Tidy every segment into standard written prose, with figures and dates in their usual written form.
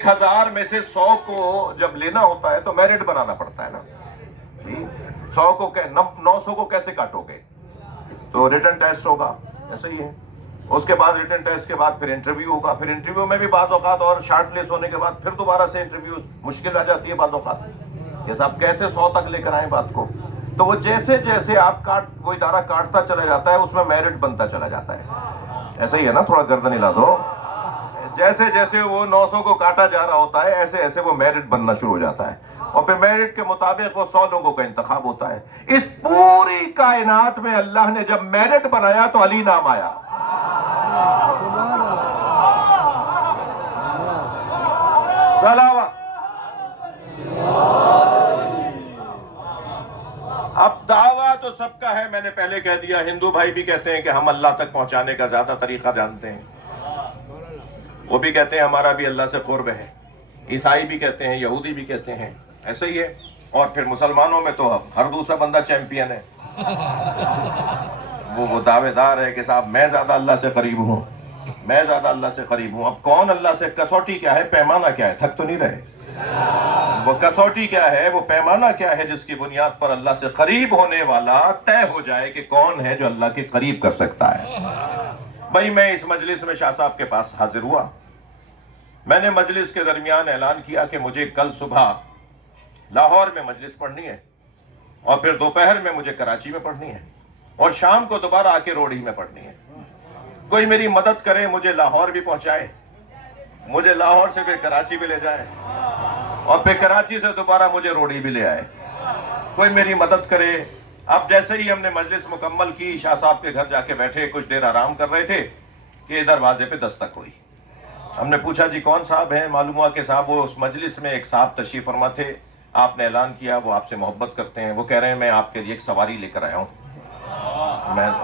1000 में से 100 को जब लेना होता है तो मेरिट बनाना पड़ता है ना। 100 को 900 को कैसे काटोगे? तो रिटन टेस्ट होगा, ऐसा ही है। उसके बाद रिटन टेस्ट के बाद फिर इंटरव्यू होगा, फिर इंटरव्यू में भी बाज़ औक़ात और शॉर्ट लिस्ट होने के बाद फिर दोबारा से इंटरव्यू मुश्किल आ जाती है बाज़ औक़ात कि साहब कैसे 100 तक लेकर आए बात को। तो वो जैसे जैसे आप वो इदारा काटता चला जाता है उसमें मेरिट बनता चला जाता है। ऐसा ही है ना, थोड़ा गर्दन हिला दो। जैसे जैसे वो 900 को काटा जा रहा होता है ऐसे ऐसे वो मेरिट बनना शुरू हो जाता है और फिर मेरिट के मुताबिक वो 100 लोगों का इंतखाब होता है। इस पूरी कायनात में अल्लाह ने जब मेरिट बनाया तो अली नाम आया। सलावा। अब दावा तो सबका है, मैंने पहले कह दिया। हिंदू भाई भी कहते हैं कि हम अल्लाह तक पहुंचाने का ज्यादा तरीका जानते हैं, वो भी कहते हैं हमारा भी अल्लाह से कुर्ब है। ईसाई भी कहते हैं, यहूदी भी कहते हैं, ऐसे ही है। और फिर मुसलमानों में तो हर दूसरा बंदा चैंपियन है। वो दावेदार है कि साहब मैं ज्यादा अल्लाह से करीब हूँ, मैं ज्यादा अल्लाह से करीब हूँ। अब कौन अल्लाह से, कसौटी क्या है, पैमाना क्या है? थक तो नहीं रहे? वो कसौटी क्या है, वो पैमाना क्या है जिसकी बुनियाद पर अल्लाह से करीब होने वाला तय हो जाए कि कौन है जो अल्लाह के करीब कर सकता है। भाई मैं इस मजलिस में शाह साहब के पास हाजिर हुआ। मैंने मजलिस के दरमियान ऐलान किया कि मुझे कल सुबह लाहौर में मजलिस पढ़नी है और फिर दोपहर में मुझे कराची में पढ़नी है और शाम को दोबारा आके रोडी में पढ़नी है। कोई मेरी मदद करे, मुझे लाहौर भी पहुंचाए, मुझे लाहौर से फिर कराची भी ले जाए और फिर कराची से दोबारा मुझे रोडी भी ले आए। कोई मेरी मदद करे। अब जैसे ही हमने मजलिस मुकम्मल की, शाह साहब के घर जाके बैठे, कुछ देर आराम कर रहे थे कि दरवाजे पे दस्तक हुई। हमने पूछा जी कौन साहब हैं? मालूम हुआ कि साहब वो उस मजलिस में एक साहब तशरीफ फरमा थे, आपने ऐलान किया वो आपसे मोहब्बत करते हैं। वो कह रहे हैं मैं आपके लिए एक सवारी लेकर आया हूँ।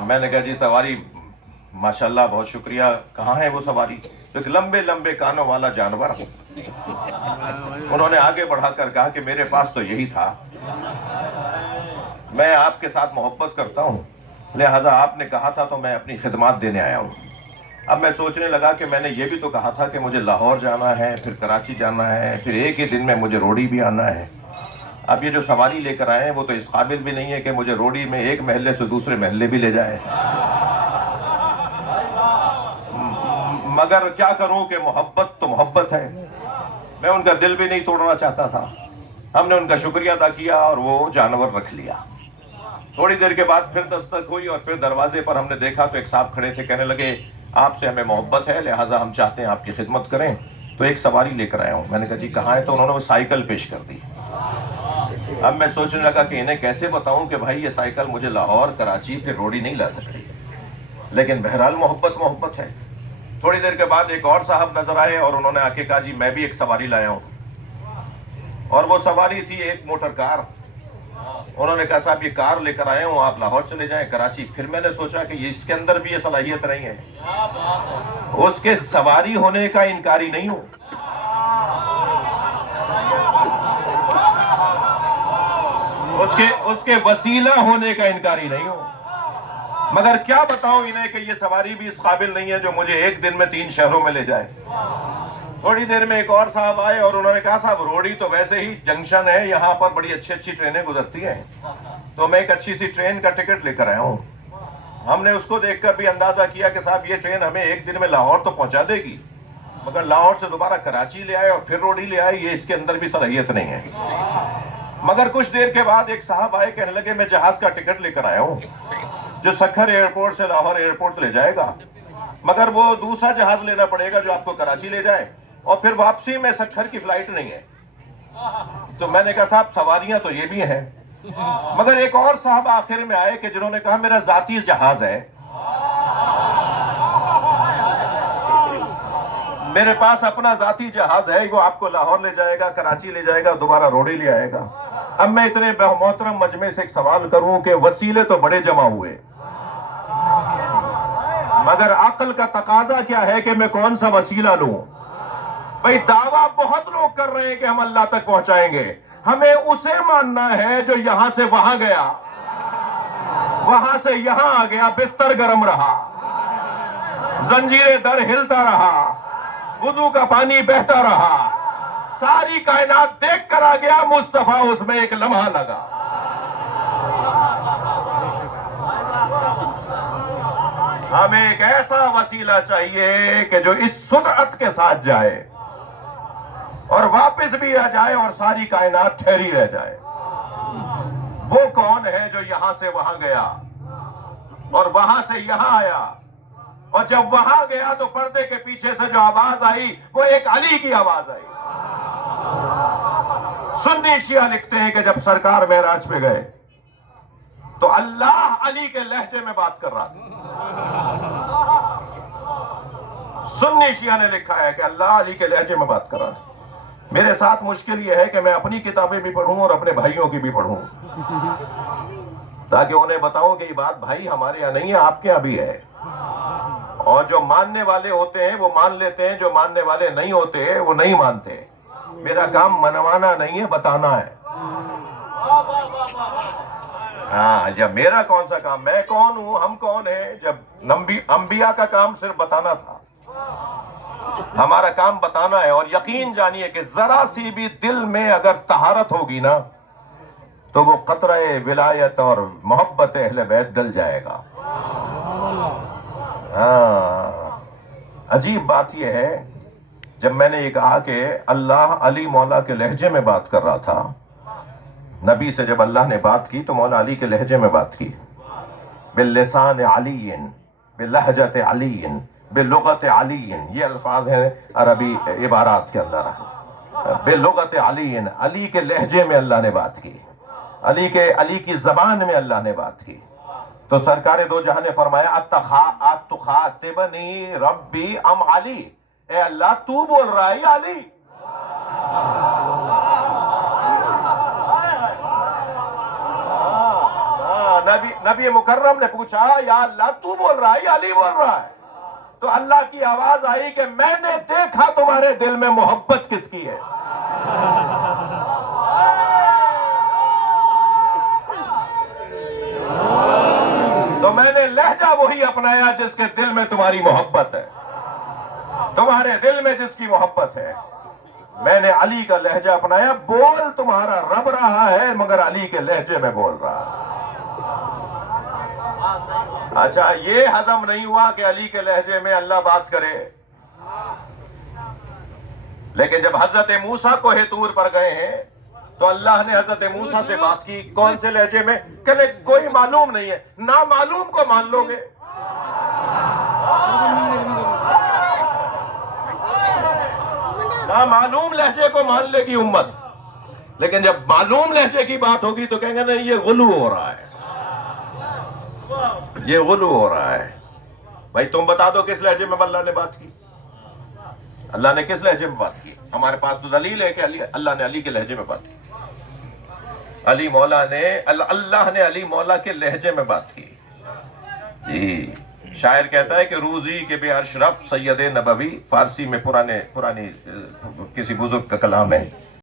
मैंने कहा जी सवारी, माशाल्लाह बहुत शुक्रिया, कहाँ है वो सवारी? तो एक लंबे लंबे कानों वाला जानवर। उन्होंने आगे बढ़ाकर कहा कि मेरे पास तो यही था, मैं आपके साथ मोहब्बत करता हूँ, लिहाजा आपने कहा था तो मैं अपनी खिदमत देने आया हूँ। अब मैं सोचने लगा कि मैंने ये भी तो कहा था कि मुझे लाहौर जाना है, फिर कराची जाना है, फिर एक ही दिन में मुझे रोडी भी आना है। अब ये जो सवारी लेकर आए हैं वो तो इस काबिल भी नहीं है कि मुझे रोडी में एक महल्ले से दूसरे महल्ले भी ले जाए। मगर क्या करूं कि मोहब्बत तो मोहब्बत है, मैं उनका दिल भी नहीं तोड़ना चाहता था। हमने उनका शुक्रिया अदा किया और वो जानवर रख लिया। थोड़ी देर के बाद फिर दस्तक हुई और फिर दरवाजे पर हमने देखा तो एक साहब खड़े थे, कहने लगे आपसे हमें मोहब्बत है, लिहाजा हम चाहते हैं आपकी खिदमत करें, तो एक सवारी लेकर आया हूँ। मैंने कहा जी कहाँ है? तो उन्होंने वो साइकिल पेश कर दी। अब मैं सोचने लगा कि इन्हें कैसे बताऊं कि भाई ये साइकिल मुझे लाहौर, कराची, फिर रोडी नहीं ला सकती, लेकिन बहरहाल मोहब्बत मोहब्बत है। थोड़ी देर के बाद एक और साहब नजर आए और उन्होंने आके कहा जी मैं भी एक सवारी लाया हूँ, और वो सवारी थी एक मोटर कार। उन्होंने कहा साहब ये कारलेकर आए हूँ, आप लाहौर चले जाएं, कराची। फिर मैंने सोचा कि इसके अंदर भी ये सलाहियत नहीं है, उसके सवारी होने का इनकारी नहीं हूं, उसके वसीला होने का इनकारी नहीं हूं। मगर क्या बताऊं इन्हें कि ये सवारी भी इस काबिल नहीं है जो मुझे एक दिन में 3 शहरों में ले जाए। थोड़ी देर में एक और साहब आए और उन्होंने कहा साहब रोडी तो वैसे ही जंक्शन है, यहाँ पर बड़ी अच्छी अच्छी ट्रेनें गुजरती हैं, तो मैं एक अच्छी सी ट्रेन का टिकट लेकर आया हूँ। हमने उसको देखकर भी अंदाजा किया कि साहब ये ट्रेन हमें एक दिन में लाहौर तो पहुंचा देगी, मगर लाहौर से दोबारा कराची ले आए और फिर रोडी ले आए, ये इसके अंदर भी सलाहियत नहीं है। मगर कुछ देर के बाद एक साहब आए, कहने लगे मैं जहाज का टिकट लेकर आया हूँ जो सखर एयरपोर्ट से लाहौर एयरपोर्ट ले जाएगा, मगर वो दूसरा जहाज लेना पड़ेगा जो आपको कराची ले जाए, और फिर वापसी में सखर की फ्लाइट नहीं है। तो मैंने कहा साहब सवारियां तो ये भी हैं, मगर एक और साहब आखिर में आए कि जिन्होंने कहा मेरा जाती जहाज है, मेरे पास अपना जाती जहाज है, वो आपको लाहौर ले जाएगा, कराची ले जाएगा, दोबारा रोडी ले आएगा। अब मैं इतने मोहतरम मजमे से एक सवाल करूं कि वसीले तो बड़े जमा हुए, मगर अक्ल का तकाजा क्या है कि मैं कौन सा वसीला लूं? भाई दावा बहुत लोग कर रहे हैं कि हम अल्लाह तक पहुंचाएंगे, हमें उसे मानना है जो यहां से वहां गया, वहां से यहां आ गया, बिस्तर गर्म रहा, जंजीरे दर हिलता रहा, वुजू का पानी बहता रहा, ساری کائنات دیکھ کر آ گیا، مصطفیٰ اس میں ایک لمحہ لگا۔ ہمیں ایک ایسا وسیلہ چاہیے کہ جو اس سرعت کے ساتھ جائے اور واپس بھی آ جائے اور ساری کائنات ٹھہری رہ جائے۔ وہ کون ہے جو یہاں سے وہاں گیا اور وہاں سے یہاں آیا، اور جب وہاں گیا تو پردے کے پیچھے سے جو آواز آئی وہ ایک علی کی آواز آئی۔ سنی شیعہ لکھتے ہیں کہ جب سرکار معراج پہ گئے تو اللہ علی کے لہجے میں بات کر رہا تھا۔ سنی شیعہ نے لکھا ہے کہ اللہ علی کے لہجے میں بات کر رہا تھا۔ میرے ساتھ مشکل یہ ہے کہ میں اپنی کتابیں بھی پڑھوں اور اپنے بھائیوں کی بھی پڑھوں، تاکہ انہیں بتاؤں کہ یہ بات بھائی ہمارے یہاں نہیں ہے، آپ کے یہاں بھی ہے۔ اور جو ماننے والے ہوتے ہیں وہ مان لیتے ہیں، جو ماننے والے نہیں ہوتے وہ نہیں مانتے۔ میرا کام منوانا نہیں ہے، بتانا ہے۔ ہاں، جب میرا کون سا کام، میں کون ہوں، ہم کون ہیں؟ جب انبیاء کا کام صرف بتانا تھا، ہمارا کام بتانا ہے۔ اور یقین جانیے کہ ذرا سی بھی دل میں اگر طہارت ہوگی نا تو وہ قطرہ ولایت اور محبت اہل بیت گل جائے گا۔ ہاں، عجیب بات یہ ہے، جب میں نے یہ کہا کہ اللہ علی مولا کے لہجے میں بات کر رہا تھا، نبی سے جب اللہ نے بات کی تو مولا علی کے لہجے میں بات کی، باللسان علی، بلہجت علی، بلغت علی، یہ الفاظ ہیں عربی عبارات کے اندر۔ بلغت علی، علی کے لہجے میں اللہ نے بات کی، علی کی زبان میں اللہ نے بات کی۔ تو سرکار دو جہاں نے فرمایا اتخاطبنی ربی ام علی، اے اللہ تو بول رہا ہے یا علی؟ نبی مکرم نے پوچھا یا اللہ تو بول رہا ہے یا علی بول رہا ہے؟ تو اللہ کی آواز آئی کہ میں نے دیکھا تمہارے دل میں محبت کس کی ہے۔ تو میں نے لہجہ وہی اپنایا جس کے دل میں تمہاری محبت ہے، تمہارے دل میں جس کی محبت ہے۔ میں نے علی کا لہجہ اپنایا، بول تمہارا رب رہا ہے مگر علی کے لہجے میں بول رہا ہے۔ اچھا، یہ ہضم نہیں ہوا کہ علی کے لہجے میں اللہ بات کرے، لیکن جب حضرت موسیٰ کوہ طور پر گئے ہیں تو اللہ نے حضرت موسیٰ سے بات کی، کون سے لہجے میں؟ کہ کوئی معلوم نہیں ہے، نامعلوم کو مان لو گے؟ نامعلوم لہجے کو مان لے گی امت، لیکن جب معلوم لہجے کی بات ہوگی تو کہیں گے نہیں، یہ غلو ہو رہا ہے، یہ غلو ہو رہا ہے۔ بھائی تم بتا دو کس لہجے میں اللہ نے بات کی؟ اللہ نے کس لہجے میں بات کی؟ ہمارے پاس تو دلیل ہے کہ اللہ نے علی کے لہجے میں بات کی۔ اللہ نے علی مولا کے لہجے میں بات کی۔ جی، شاعر کہتا ہے کہ روزی کے بے اشرف سید نبوی، فارسی میں پرانی کسی بزرگ کا کلام ہے۔